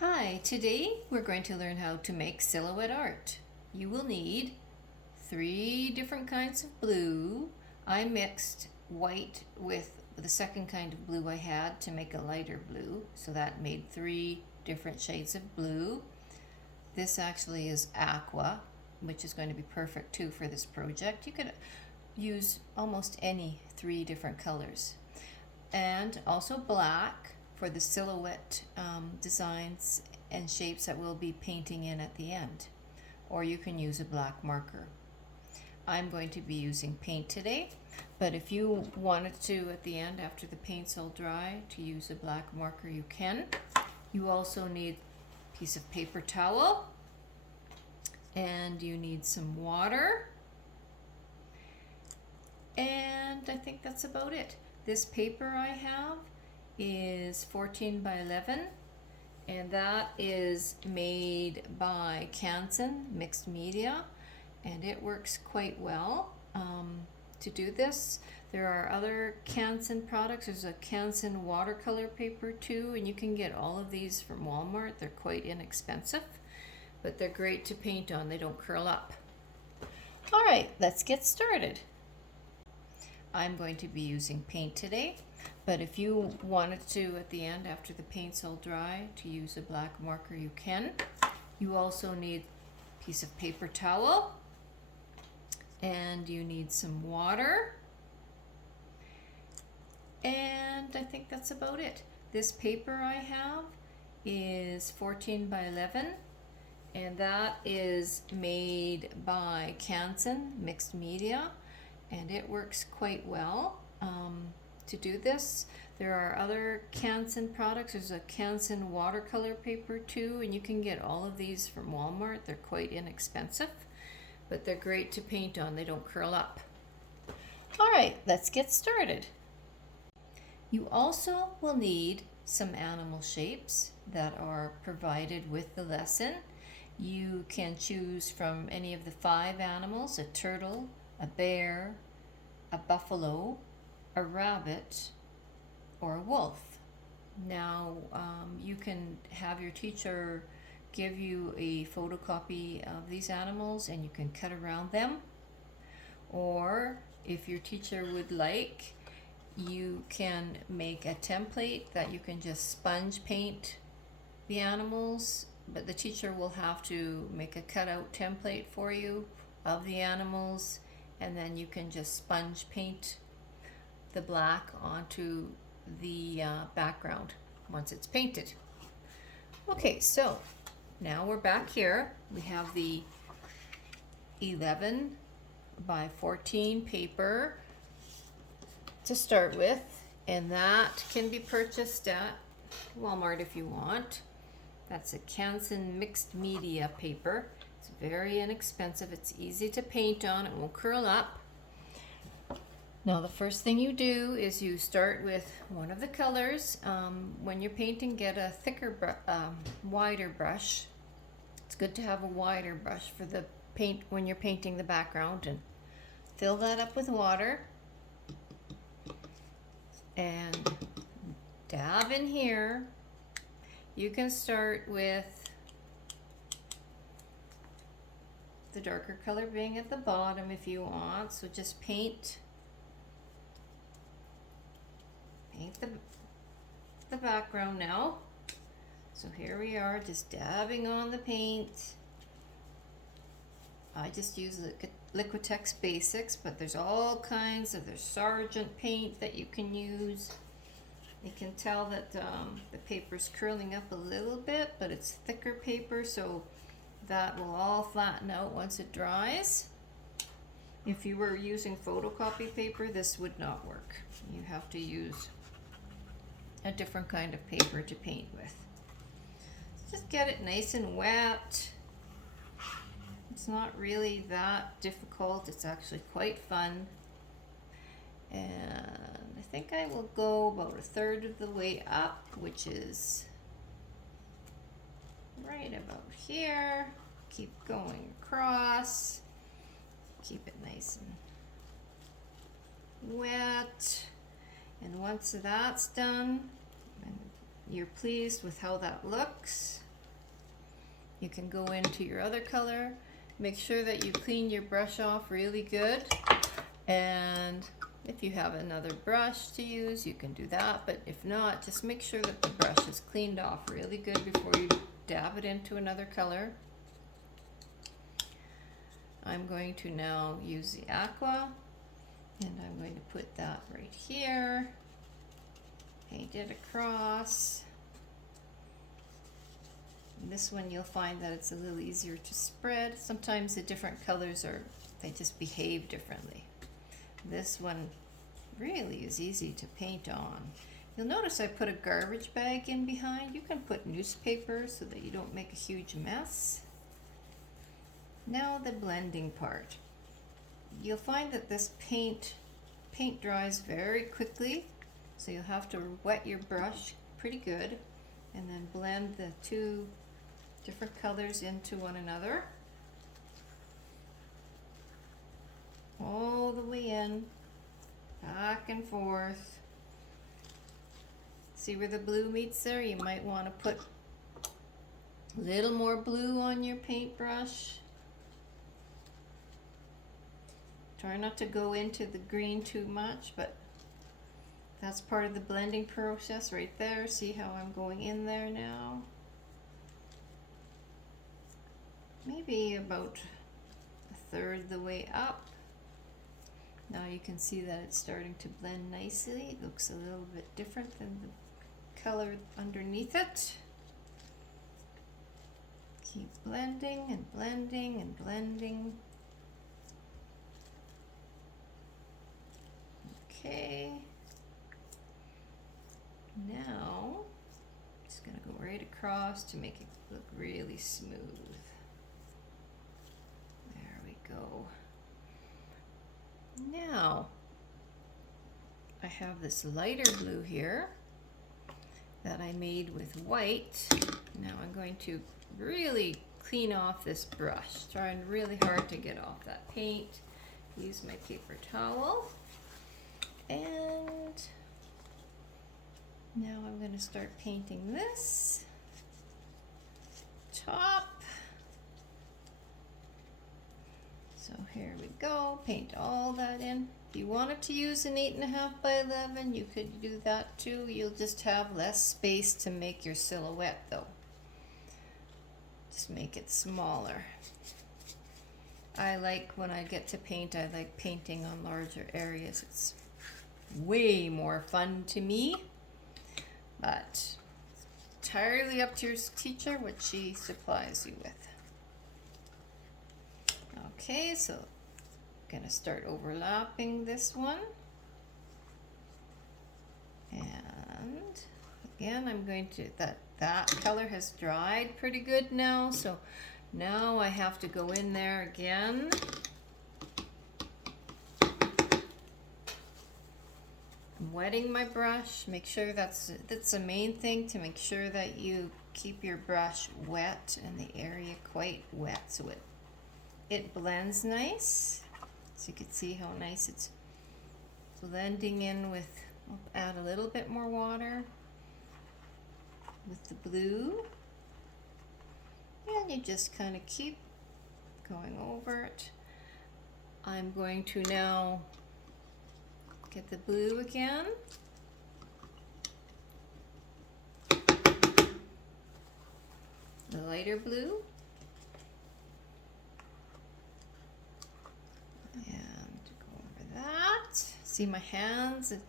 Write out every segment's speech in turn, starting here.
Hi, today we're going to learn how to make silhouette art. You will need 3 different kinds of blue. I mixed white with the second kind of blue I had to make a lighter blue, so that made 3 different shades of blue. This actually is aqua, which is going to be perfect too for this project. You could use almost any 3 different colors. And also black for the silhouette designs and shapes that we'll be painting in at the end. Or you can use a black marker. I'm going to be using paint today, but if you wanted to at the end after the paint's all dry to use a black marker, you can. You also need a piece of paper towel, and you need some water, and I think that's about it. This paper I have is 14 by 11, and that is made by Canson Mixed Media, and it works quite well to do this. There are other Canson products. There's a Canson watercolor paper too, and you can get all of these from Walmart. They're quite inexpensive, but they're great to paint on. They don't curl up. All right, let's get started. I'm going to be using paint today, but if you wanted to at the end after the paint's all dry to use a black marker, you can. You also need a piece of paper towel, and you need some water, and I think that's about it. This paper I have is 14 by 11, and that is made by Canson Mixed Media, and it works quite well to do this. There are other Canson products. There's a Canson watercolor paper too, and you can get all of these from Walmart. They're quite inexpensive, but they're great to paint on. They don't curl up. All right, let's get started. You also will need some animal shapes that are provided with the lesson. You can choose from any of the 5 animals: a turtle, a bear, a buffalo, a rabbit, or a wolf. Now, you can have your teacher give you a photocopy of these animals and you can cut around them. Or if your teacher would like, you can make a template that you can just sponge paint the animals, but the teacher will have to make a cutout template for you of the animals, and then you can just sponge paint the black onto the background once it's painted. Okay, so now we're back here. We have the 11 by 14 paper to start with, and that can be purchased at Walmart if you want. That's a Canson Mixed Media paper. It's very inexpensive. It's easy to paint on. It won't curl up. Now the first thing you do is you start with one of the colors. When you're painting, get a thicker, wider brush. It's good to have a wider brush for the paint when you're painting the background, and fill that up with water and dab in here. You can start with the darker color being at the bottom if you want. So just paint the background now. So here we are, just dabbing on the paint. I just use Liquitex Basics, but there's all kinds of, there's Sargent paint that you can use. You can tell that the paper's curling up a little bit, but it's thicker paper, so that will all flatten out once it dries. If you were using photocopy paper, this would not work. You have to use a different kind of paper to paint with. Just get it nice and wet. It's not really that difficult. It's actually quite fun. And I think I will go about 1/3 of the way up, which is right about here. Keep going across. Keep it nice and wet. And once that's done, and you're pleased with how that looks, You can go into your other color. Make sure that you clean your brush off really good. And if you have another brush to use, you can do that. But if not, just make sure that the brush is cleaned off really good before you dab it into another color. I'm going to now use the aqua, and I'm going to put that right here. Paint it across. And this one you'll find that it's a little easier to spread. Sometimes the different colors they just behave differently. This one really is easy to paint on. You'll notice I put a garbage bag in behind. You can put newspaper so that you don't make a huge mess. Now the blending part. You'll find that this paint dries very quickly, so you'll have to wet your brush pretty good and then blend the two different colors into one another. All the way in, back and forth. See where the blue meets there? You might want to put a little more blue on your paintbrush. Try not to go into the green too much, but that's part of the blending process right there. See how I'm going in there now? Maybe about a third the way up. Now you can see that it's starting to blend nicely. It looks a little bit different than the color underneath it. Keep blending and blending and blending. Okay. Now, I'm just gonna go right across to make it look really smooth. There we go. Now, I have this lighter blue here that I made with white. Now I'm going to really clean off this brush. Trying really hard to get off that paint. Use my paper towel. And now I'm going to start painting this top. So here we go, paint all that in. If you wanted to use an 8.5 by 11, you could do that too. You'll just have less space to make your silhouette though. Just make it smaller. I like, when I get to paint, I like painting on larger areas. It's way more fun to me, but entirely up to your teacher what she supplies you with. Okay, so I'm gonna start overlapping this one, and again I'm going to, that color has dried pretty good now, so now I have to go in there again. I'm wetting my brush. Make sure that's the main thing, to make sure that you keep your brush wet and the area quite wet so it blends nice. So you can see how nice it's blending in with, I'll add a little bit more water with the blue. And you just kind of keep going over it. I'm going to now get the blue again. The lighter blue. And go over that. See my hands? It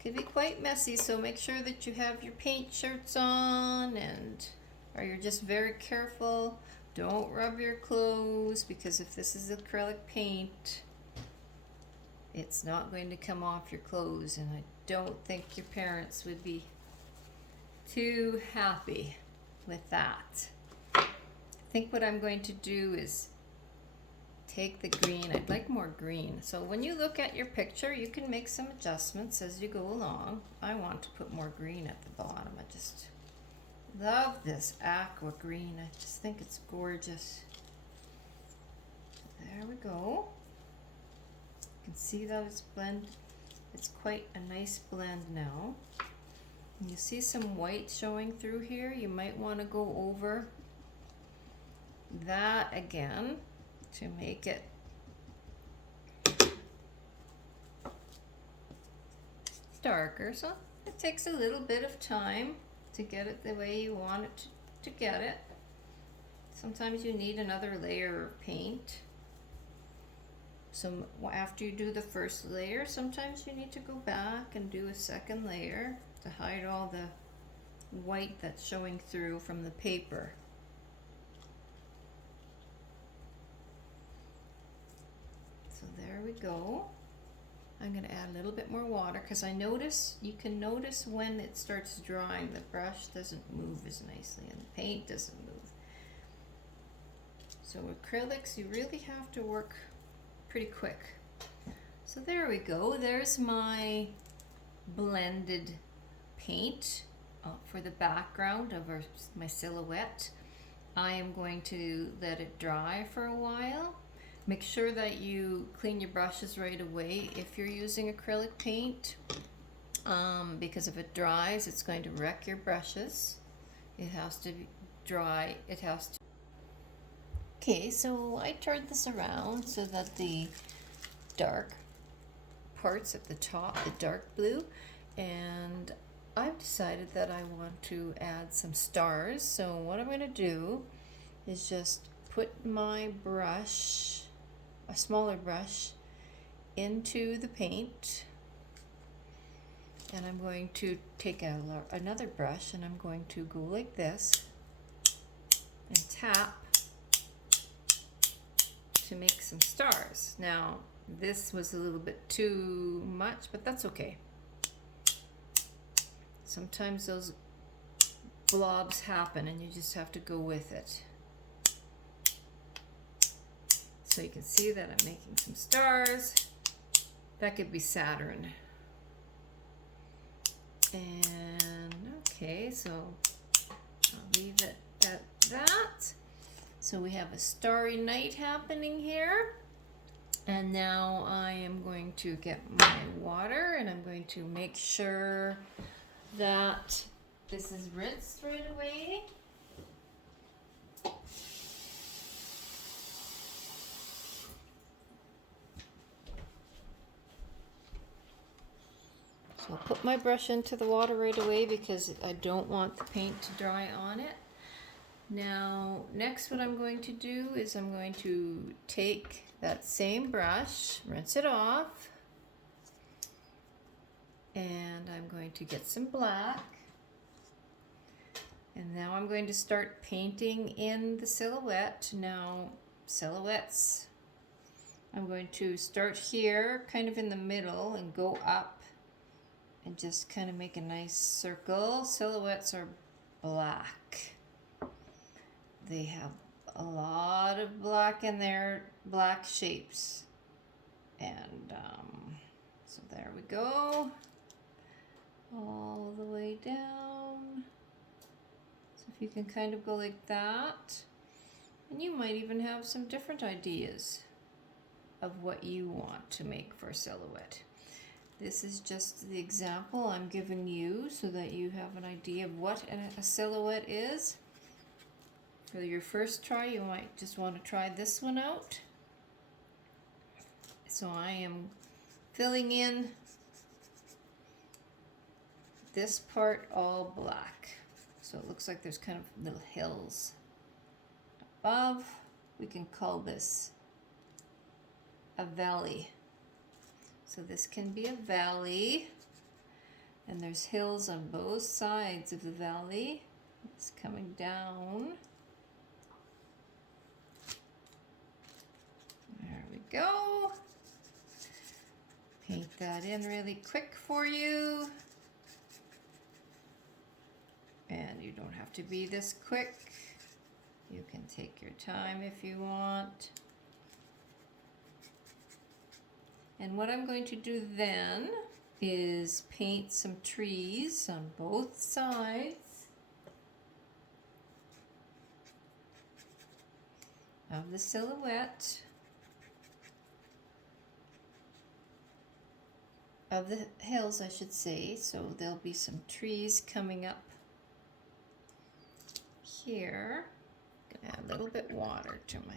could be quite messy, so make sure that you have your paint shirts on, or you're just very careful. Don't rub your clothes, because if this is acrylic paint, it's not going to come off your clothes, and I don't think your parents would be too happy with that. I think what I'm going to do is take the green. I'd like more green. So when you look at your picture, you can make some adjustments as you go along. I want to put more green at the bottom. I just love this aqua green. I just think it's gorgeous. There we go. You can see that it's blend. It's quite a nice blend now. And you see some white showing through here. You might want to go over that again to make it darker. So it takes a little bit of time to get it the way you want it to get it. Sometimes you need another layer of paint. So after you do the first layer, sometimes you need to go back and do a second layer to hide all the white that's showing through from the paper. So there we go. I'm going to add a little bit more water because you can notice when it starts drying, the brush doesn't move as nicely and the paint doesn't move. So acrylics, you really have to work pretty quick. So there we go. There's my blended paint for the background of my silhouette. I am going to let it dry for a while. Make sure that you clean your brushes right away if you're using acrylic paint, because if it dries, it's going to wreck your brushes. It has to dry. It has to. Okay, so I turned this around so that the dark parts at the top, the dark blue, and I've decided that I want to add some stars. So what I'm going to do is just put my brush, a smaller brush, into the paint, and I'm going to take another brush and I'm going to go like this and tap to make some stars. Now this was a little bit too much, but that's okay. Sometimes those blobs happen and you just have to go with it. So you can see that I'm making some stars. That could be Saturn. And okay, so I'll leave it at that. So we have a starry night happening here. And now I am going to get my water and I'm going to make sure that this is rinsed right away. So I'll put my brush into the water right away because I don't want the paint to dry on it. Now, next what I'm going to do is I'm going to take that same brush, rinse it off, and I'm going to get some black. And now I'm going to start painting in the silhouette. Now, silhouettes, I'm going to start here, kind of in the middle, and go up and just kind of make a nice circle. Silhouettes are black. They have a lot of black in their black shapes. And so there we go. All the way down. So if you can kind of go like that. And you might even have some different ideas of what you want to make for a silhouette. This is just the example I'm giving you so that you have an idea of what a silhouette is. For your first try, you might just want to try this one out. So I am filling in this part all black. So it looks like there's kind of little hills above. We can call this a valley. So this can be a valley, and there's hills on both sides of the valley. It's coming down. There we go. Paint that in really quick for you. And you don't have to be this quick. You can take your time if you want. And what I'm going to do then is paint some trees on both sides of the silhouette of the hills, I should say. So there'll be some trees coming up here. I'm Add a little bit water to my.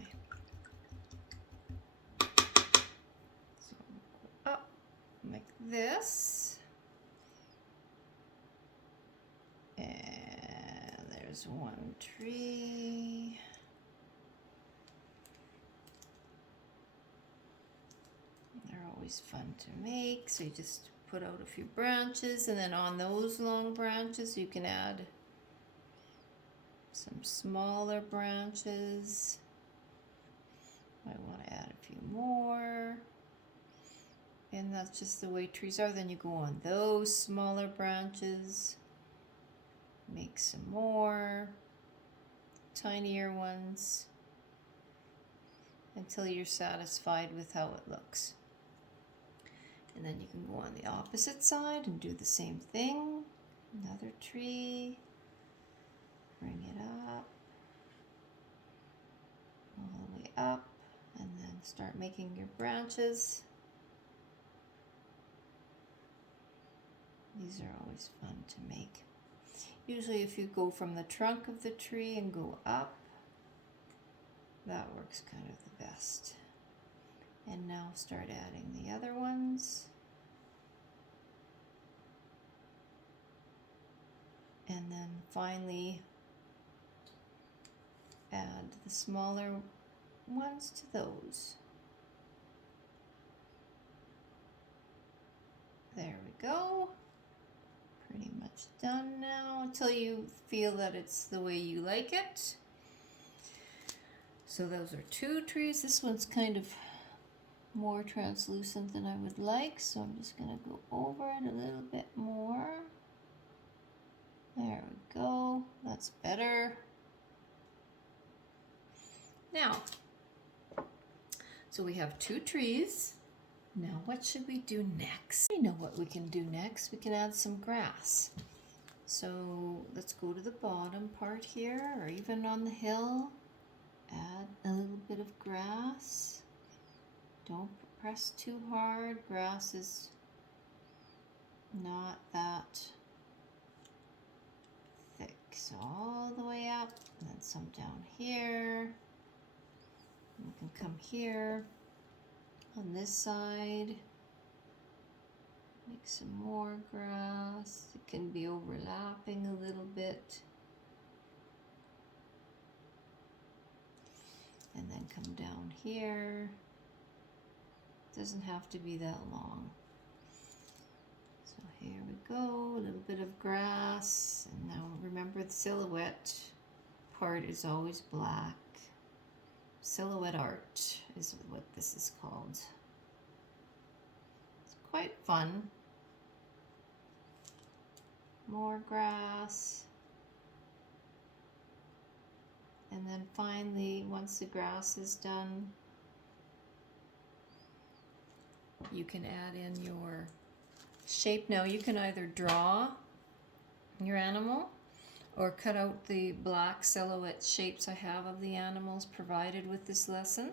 So up like this. And there's one tree. They're always fun to make. So you just put out a few branches, and then on those long branches you can add some smaller branches. I want to add a few more. And that's just the way trees are. Then you go on those smaller branches. Make some more tinier ones until you're satisfied with how it looks. And then you can go on the opposite side and do the same thing. Another tree. Bring it up. All the way up. And then start making your branches. These are always fun to make. Usually if you go from the trunk of the tree and go up, that works kind of the best. And now start adding the other ones. And then finally add the smaller ones to those. There we go. Pretty much done now until you feel that it's the way you like it. So those are two trees. This one's kind of more translucent than I would like, so I'm just going to go over it a little bit more. There we go. That's better. Now, so we have two trees. Now what should we do next? I know what we can do next. We can add some grass. So let's go to the bottom part here, or even on the hill. Add a little bit of grass. Don't press too hard. Grass is not that thick. So all the way up, and then some down here. You can come here on this side. Make some more grass. It can be overlapping a little bit. And then come down here. Doesn't have to be that long. So here we go, a little bit of grass. And now remember, the silhouette part is always black. Silhouette art is what this is called. It's quite fun. More grass. And then finally, once the grass is done, you can add in your shape. Now you can either draw your animal or cut out the black silhouette shapes I have of the animals provided with this lesson.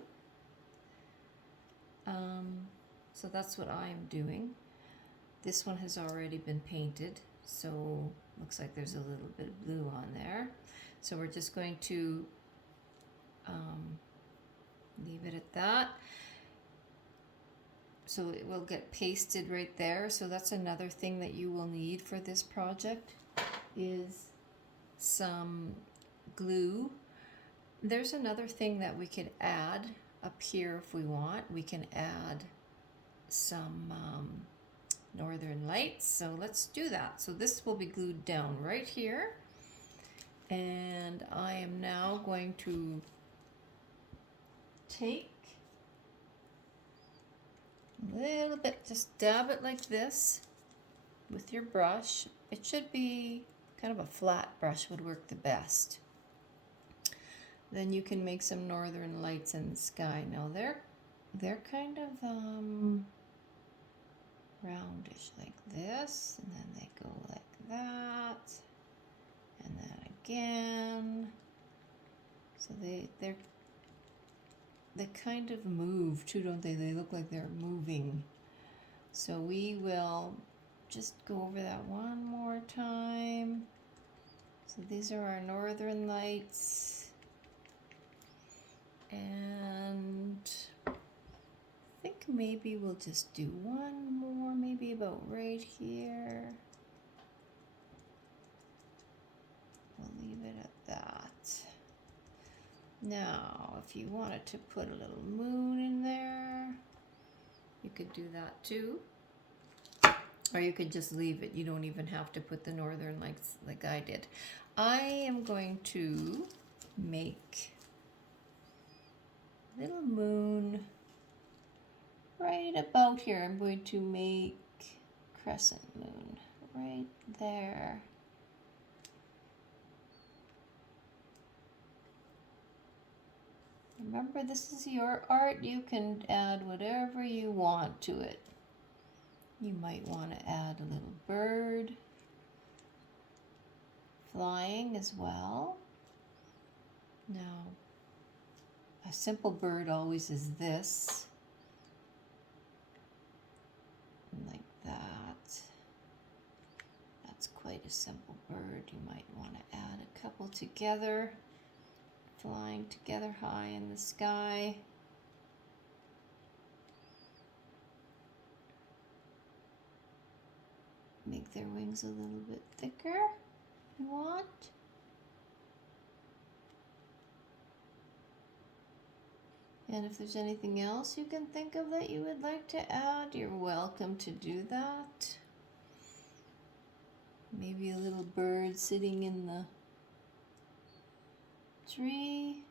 So that's what I'm doing. This one has already been painted, so looks like there's a little bit of blue on there. So we're just going to leave it at that. So it will get pasted right there. So that's another thing that you will need for this project is some glue. There's another thing that we could add up here if we want. We can add some northern lights. So let's do that. So this will be glued down right here. And I am now going to take a little bit, just dab it like this with your brush. It should be kind of a flat brush would work the best. Then you can make some northern lights in the sky. Now they're kind of roundish like this, and then they go like that, and then again. So they kind of move too, don't they? They look like they're moving. So we will just go over that one more time. So these are our northern lights. And I think maybe we'll just do one more, maybe about right here. We'll leave it at that. Now, if you wanted to put a little moon in there, you could do that too. Or you could just leave it. You don't even have to put the northern lights like I did. I am going to make a little moon right about here. I'm going to make crescent moon right there. Remember, this is your art. You can add whatever you want to it. You might want to add a little bird flying as well. Now, a simple bird always is this. Like that. That's quite a simple bird. You might want to add a couple together, flying together high in the sky. Make their wings a little bit thicker if you want. And if there's anything else you can think of that you would like to add, you're welcome to do that. Maybe a little bird sitting in the tree,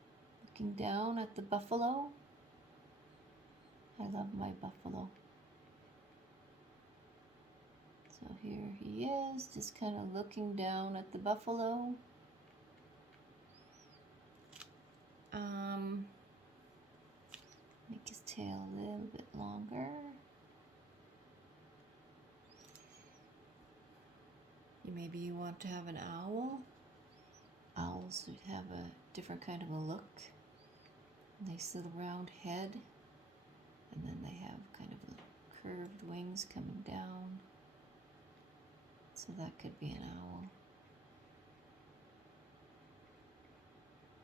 looking down at the buffalo. I love my buffalo. So here he is, just kind of looking down at the buffalo. Make his tail a little bit longer. Maybe you want to have an owl. Owls would have a different kind of a look. Nice little round head. And then they have kind of curved wings coming down. So that could be an owl.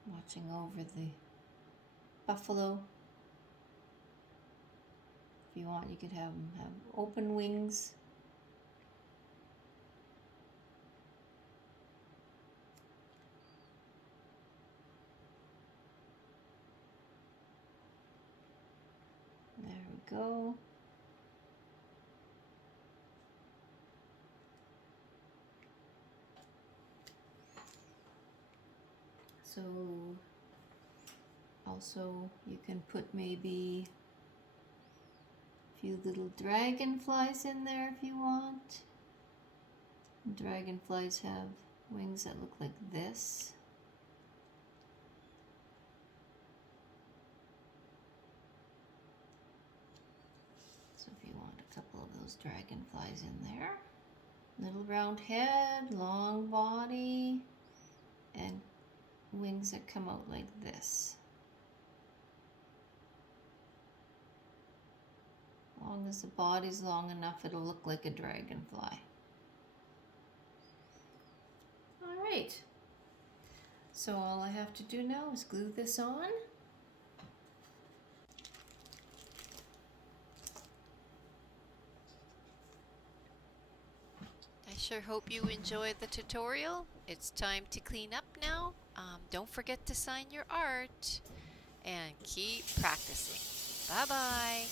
Watching over the buffalo. If you want, you could have them have open wings. There we go. So also you can put maybe a few little dragonflies in there if you want. Dragonflies have wings that look like this. So if you want a couple of those dragonflies in there. Little round head, long body, and wings that come out like this. As long as the body's long enough, it'll look like a dragonfly. All right. So all I have to do now is glue this on. I sure hope you enjoyed the tutorial. It's time to clean up now. Don't forget to sign your art and keep practicing. Bye-bye.